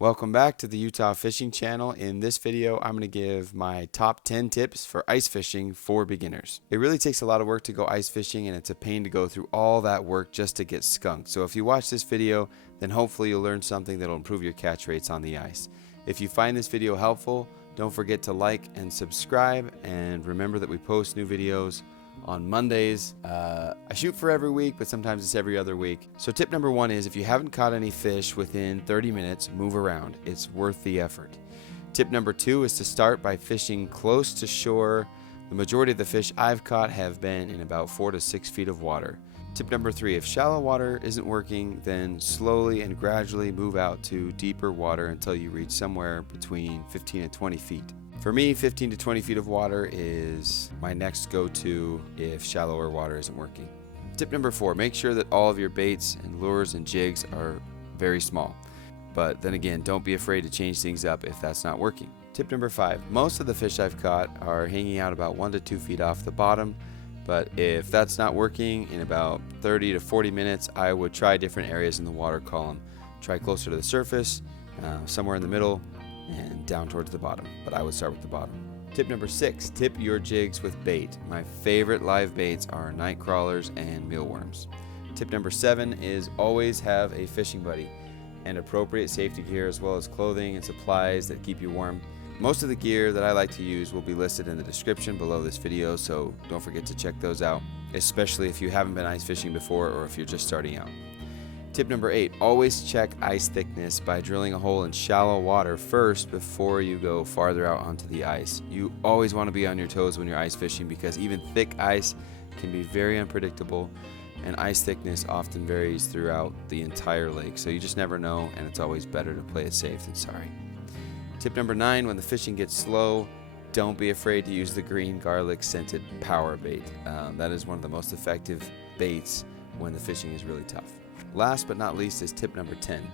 Welcome back to the Utah Fishing Channel. In this video, I'm going to give my top 10 tips for ice fishing for beginners. It really takes a lot of work to go ice fishing, and it's a pain to go through all that work just to get skunked. So if you watch this video, then hopefully you'll learn something that'll improve your catch rates on the ice. If you find this video helpful, don't forget to like and subscribe, and remember that we post new videos on Mondays. I shoot for every week, but sometimes it's every other week. So tip number one is if you haven't caught any fish within 30 minutes, move around. It's worth the effort. Tip number two is to start by fishing close to shore. The majority of the fish I've caught have been in about 4 to 6 feet of water. Tip number three, if shallow water isn't working, then slowly and gradually move out to deeper water until you reach somewhere between 15 and 20 feet. For me, 15 to 20 feet of water is my next go-to if shallower water isn't working. Tip number four, make sure that all of your baits and lures and jigs are very small. But then again, don't be afraid to change things up if that's not working. Tip number five, most of the fish I've caught are hanging out about 1 to 2 feet off the bottom. But if that's not working, in about 30 to 40 minutes, I would try different areas in the water column. Try closer to the surface, somewhere in the middle, and down towards the bottom, but I would start with the bottom. Tip number six, tip your jigs with bait. My favorite live baits are night crawlers and mealworms. Tip number seven is always have a fishing buddy and appropriate safety gear, as well as clothing and supplies that keep you warm. Most of the gear that I like to use will be listed in the description below this video, so don't forget to check those out, especially if you haven't been ice fishing before or if you're just starting out. Tip number eight, always check ice thickness by drilling a hole in shallow water first before you go farther out onto the ice. You always want to be on your toes when you're ice fishing because even thick ice can be very unpredictable, and ice thickness often varies throughout the entire lake, so you just never know, and it's always better to play it safe than sorry. Tip number nine, when the fishing gets slow, don't be afraid to use the green garlic scented power bait. That is one of the most effective baits when the fishing is really tough. Last but not least is tip number 10.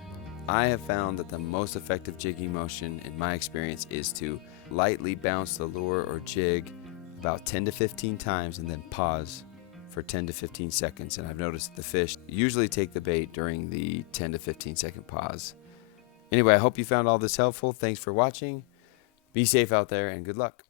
I have found that the most effective jigging motion in my experience is to lightly bounce the lure or jig about 10 to 15 times and then pause for 10 to 15 seconds. And I've noticed that the fish usually take the bait during the 10 to 15 second pause. Anyway, I hope you found all this helpful. Thanks for watching. Be safe out there and good luck.